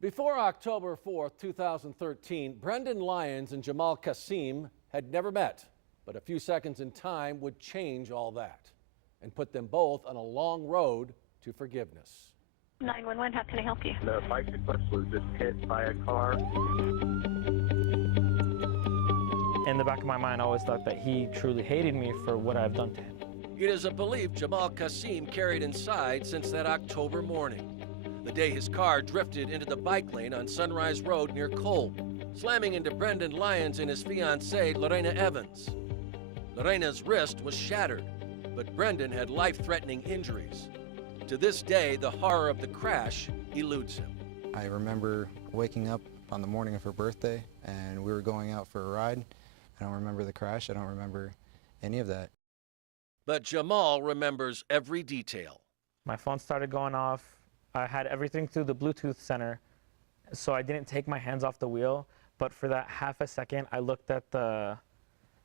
Before October 4th, 2013, Brendan Lyons and Jamal Qasim had never met, but a few seconds in time would change all that and put them both on a long road to forgiveness. 911, how can I help you? The bicyclist was just hit by a car. In the back of my mind, I always thought that he truly hated me for what I've done to him. It is a belief Jamal Qasim carried inside since that October morning, the day his car drifted into the bike lane on Sunrise Road near Cole, slamming into Brendan Lyons and his fiancée, Lorena Evans. Lorena's wrist was shattered, but Brendan had life-threatening injuries. To this day, the horror of the crash eludes him. I remember waking up on the morning of her birthday, and we were going out for a ride. I don't remember the crash. I don't remember any of that. But Jamal remembers every detail. My phone started going off. I had everything through the Bluetooth center, so I didn't take my hands off the wheel. But for that half a second, I looked at the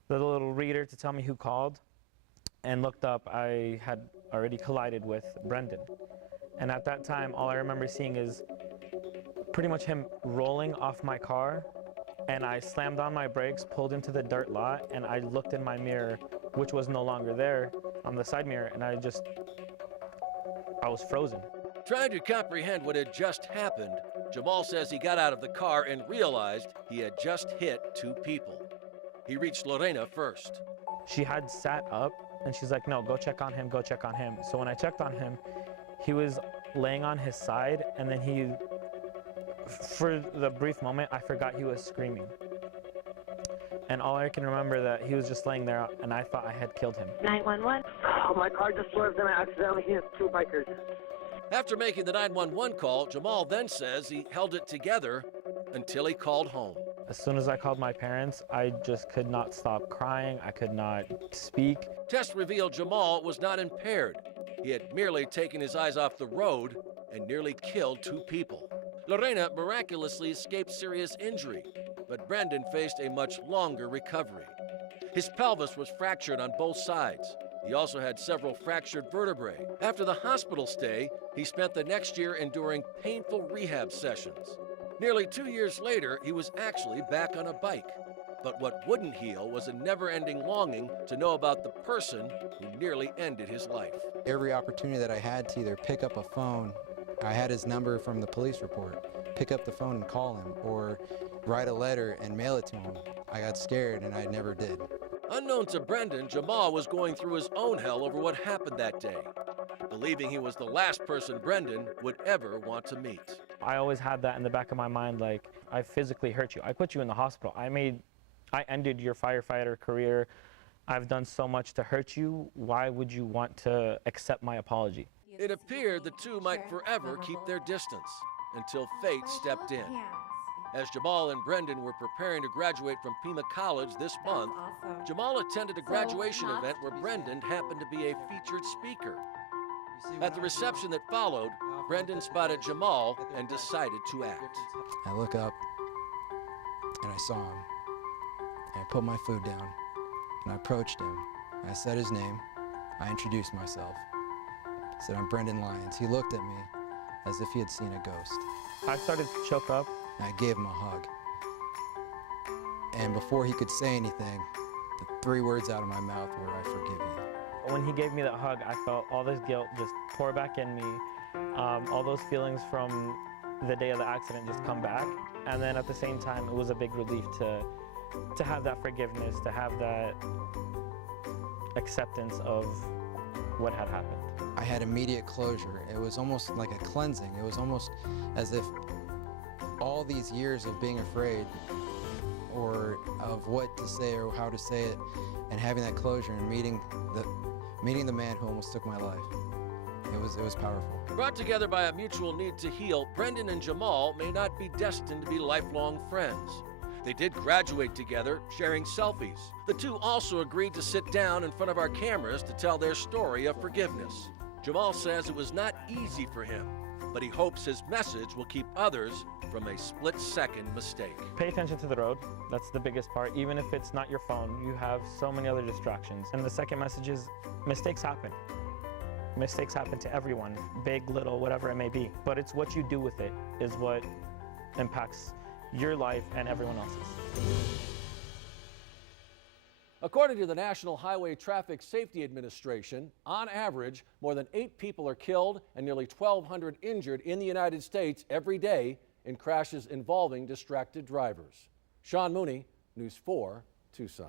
little reader to tell me who called, and looked up. I had already collided with Brendan. And at that time, all I remember seeing is pretty much him rolling off my car, and I slammed on my brakes, pulled into the dirt lot, and I looked in my mirror, which was no longer there, on the side mirror, and I was frozen. Trying to comprehend what had just happened, Jamal says he got out of the car and realized he had just hit two people. He reached Lorena first. She had sat up, and she's like, no, go check on him, go check on him. So when I checked on him, he was laying on his side, and then for the brief moment, I forgot he was screaming. And all I can remember that he was just laying there, and I thought I had killed him. 911. Oh, my car just swerved and I accidentally hit two bikers. After making the 911 call, Jamal then says he held it together until he called home. As soon as I called my parents, I just could not stop crying. I could not speak. Tests revealed Jamal was not impaired. He had merely taken his eyes off the road and nearly killed two people. Lorena miraculously escaped serious injury, but Brendan faced a much longer recovery. His pelvis was fractured on both sides. He also had several fractured vertebrae. After the hospital stay, he spent the next year enduring painful rehab sessions. Nearly 2 years later, he was actually back on a bike. But what wouldn't heal was a never-ending longing to know about the person who nearly ended his life. Every opportunity that I had to either pick up a phone, I had his number from the police report, pick up the phone and call him, or write a letter and mail it to him. I got scared and I never did. Unknown to Brendan, Jamal was going through his own hell over what happened that day, believing he was the last person Brendan would ever want to meet. I always had that in the back of my mind, like, I physically hurt you. I put you in the hospital. I ended your firefighter career. I've done so much to hurt you. Why would you want to accept my apology? It appeared the two might forever keep their distance until fate stepped in. As Jamal and Brendan were preparing to graduate from Pima College this month, Jamal attended a graduation event where Brendan happened to be a featured speaker. At the reception that followed, Brendan spotted Jamal and decided to act. I look up and I saw him. And I put my food down and I approached him. I said his name. I introduced myself. I said, I'm Brendan Lyons. He looked at me as if he had seen a ghost. I started to choke up. I gave him a hug. And before he could say anything, the three words out of my mouth were, I forgive you. When he gave me that hug, I felt all this guilt just pour back in me. All those feelings from the day of the accident just come back. And then at the same time, it was a big relief to have that forgiveness, to have that acceptance of what had happened. I had immediate closure. It was almost like a cleansing. It was almost as if all these years of being afraid or of what to say or how to say it, and having that closure and meeting the man who almost took my life. It was powerful. Brought together by a mutual need to heal, Brendan and Jamal may not be destined to be lifelong friends. They did graduate together, sharing selfies. The two also agreed to sit down in front of our cameras to tell their story of forgiveness. Jamal says it was not easy for him, but he hopes his message will keep others from a split-second mistake. Pay attention to the road. That's the biggest part. Even if it's not your phone, you have so many other distractions. And the second message is, mistakes happen. Mistakes happen to everyone, big, little, whatever it may be. But it's what you do with it is what impacts your life and everyone else's. According to the National Highway Traffic Safety Administration, on average, more than 8 people are killed and nearly 1,200 injured in the United States every day in crashes involving distracted drivers. Sean Mooney, News 4, Tucson.